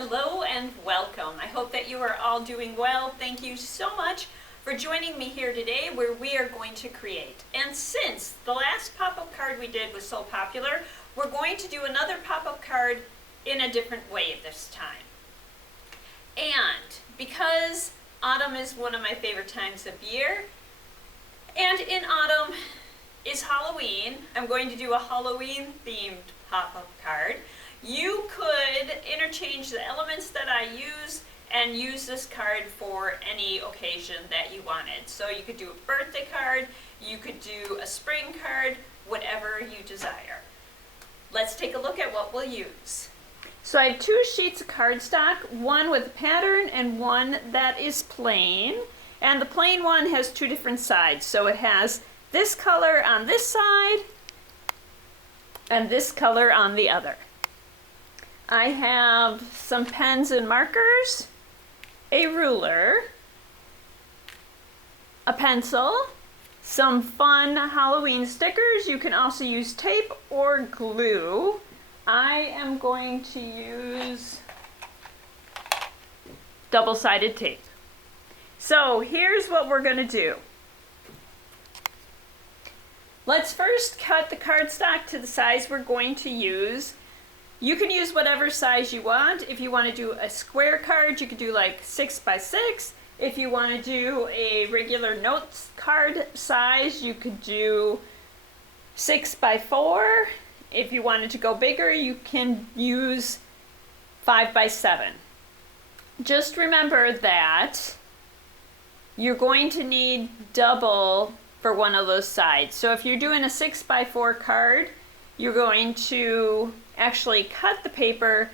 Hello and welcome. I hope that you are all doing well. Thank you so much for joining me here today where we are going to create. And since the last pop-up card we did was so popular, we're going to do another pop-up card in a different way this time. And because autumn is one of my favorite times of year, and in autumn is Halloween, I'm going to do a Halloween themed pop-up card. You could interchange the elements that I use and use this card for any occasion that you wanted. So you could do a birthday card, you could do a spring card, whatever you desire. Let's take a look at what we'll use. So I have two sheets of cardstock, one with a pattern and one that is plain. And the plain one has two different sides. So it has this color on this side and this color on the other. I have some pens and markers, a ruler, a pencil, some fun Halloween stickers. You can also use tape or glue. I am going to use double-sided tape. So here's what we're going to do. Let's first cut the cardstock to the size we're going to use. You can use whatever size you want. If you want to do a square card, you could do like 6 by 6. If you want to do a regular notes card size, you could do 6 by 4. If you wanted to go bigger, you can use 5 by 7. Just remember that you're going to need double for one of those sides. So if you're doing a 6 by 4 card, you're going to actually cut the paper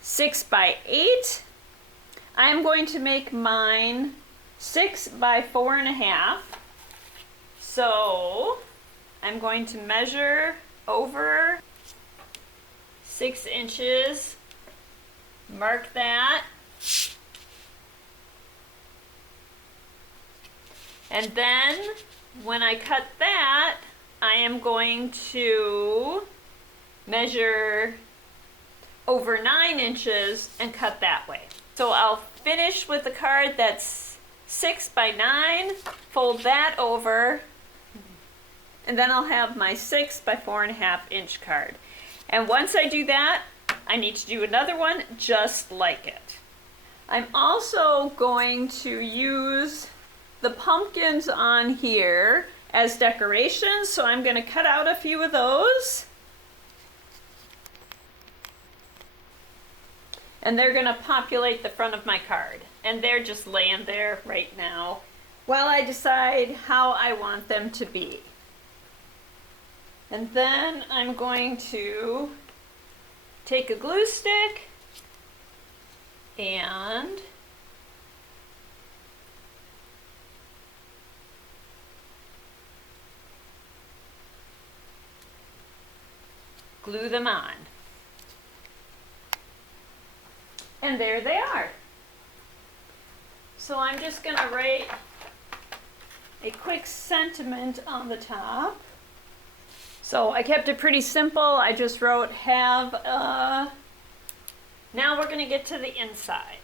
6 by 8. I'm going to make mine 6 by 4.5. So I'm going to measure over 6 inches, mark that, and then when I cut that, I am going to measure over 9 inches and cut that way. So I'll finish with the card that's 6 by 9, fold that over, and then I'll have my 6 by 4.5 inch card. And once I do that, I need to do another one just like it. I'm also going to use the pumpkins on here as decorations, so I'm going to cut out a few of those. And they're going to populate the front of my card. And they're just laying there right now while I decide how I want them to be. And then I'm going to take a glue stick and glue them on. And there they are. So I'm just going to write a quick sentiment on the top. So I kept it pretty simple. I just wrote have a... Now we're going to get to the inside.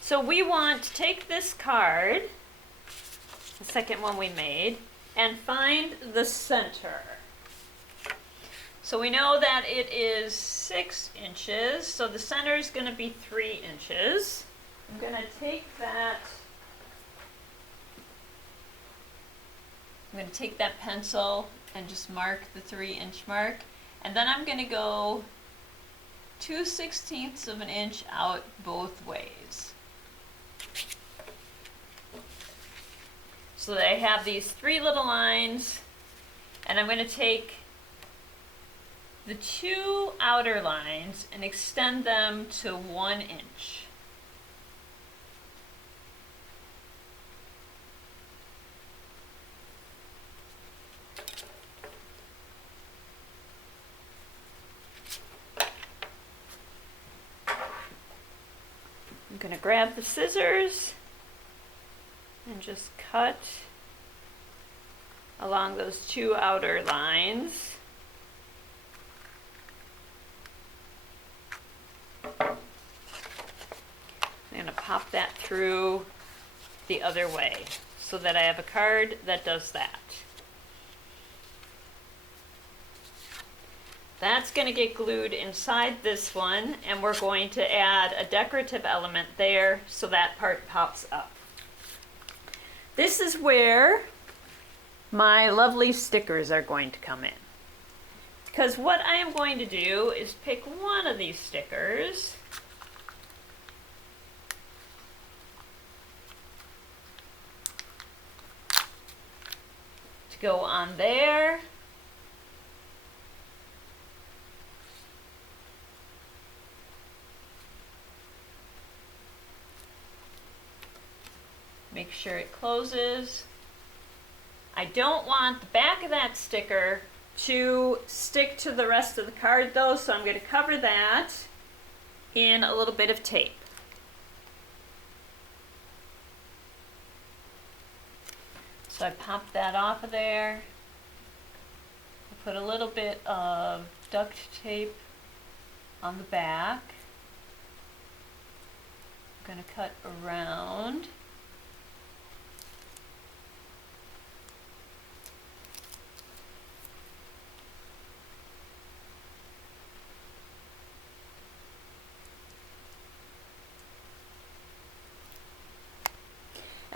So we want to take this card, the second one we made, and find the center. So we know that it is 6 inches, so the center is going to be 3 inches. I'm going to take that, pencil and just mark the 3-inch mark. And then I'm going to go 2/16 of an inch out both ways. So that I have these 3 little lines, and I'm going to take the 2 outer lines and extend them to 1 inch. I'm going to grab the scissors and just cut along those 2 outer lines. through the other way so that I have a card that does that. That's going to get glued inside this one, and we're going to add a decorative element there so that part pops up. This is where my lovely stickers are going to come in. Because what I am going to do is pick one of these stickers to go on there. Make sure it closes. I don't want the back of that sticker to stick to the rest of the card though, so I'm going to cover that in a little bit of tape. So I pop that off of there. I put a little bit of duct tape on the back. I'm going to cut around.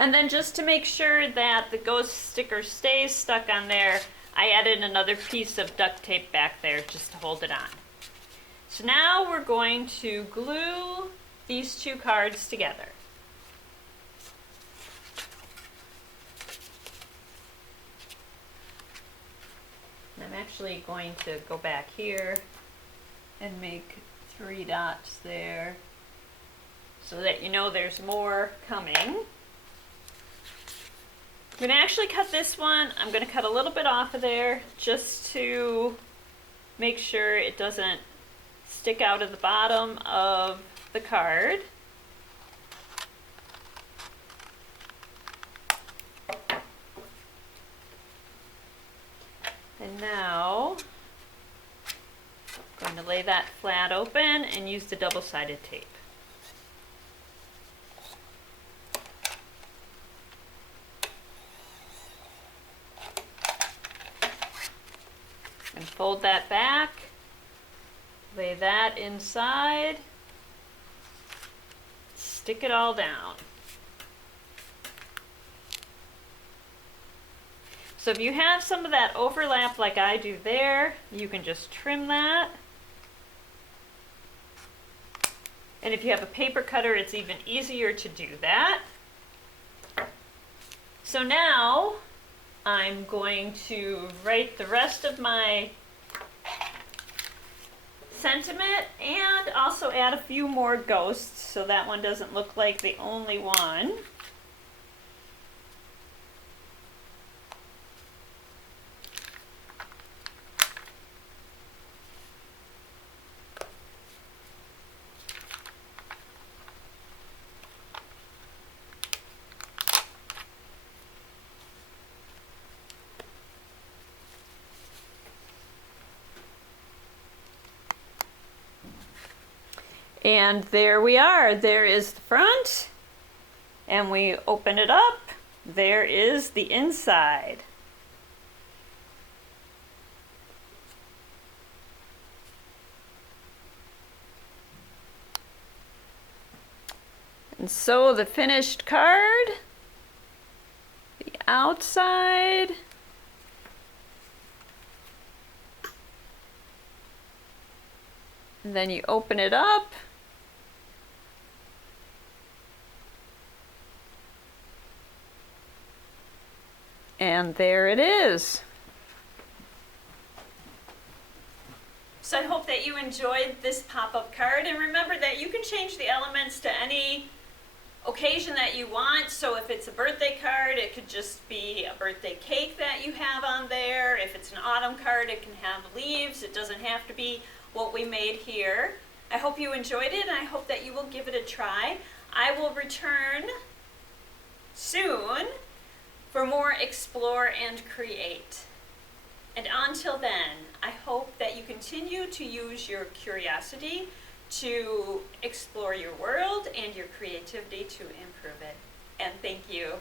And then just to make sure that the ghost sticker stays stuck on there, I added another piece of duct tape back there just to hold it on. So now we're going to glue these two cards together. And I'm actually going to go back here and make 3 dots there so that you know there's more coming. I'm going to actually cut this one. I'm going to cut a little bit off of there just to make sure it doesn't stick out of the bottom of the card. And now I'm going to lay that flat open and use the double-sided tape. And fold that back, lay that inside, stick it all down. So if you have some of that overlap like I do there, you can just trim that. And if you have a paper cutter, it's even easier to do that. So now I'm going to write the rest of my sentiment and also add a few more ghosts so that one doesn't look like the only one. And there we are. There is the front. And we open it up. There is the inside. And so the finished card, the outside, and then you open it up. And there it is. So I hope that you enjoyed this pop-up card, and remember that you can change the elements to any occasion that you want. So if it's a birthday card, it could just be a birthday cake that you have on there. If it's an autumn card, it can have leaves. It doesn't have to be what we made here. I hope you enjoyed it, and I hope that you will give it a try. I will return soon for more Explore and Create. And until then, I hope that you continue to use your curiosity to explore your world and your creativity to improve it. And thank you.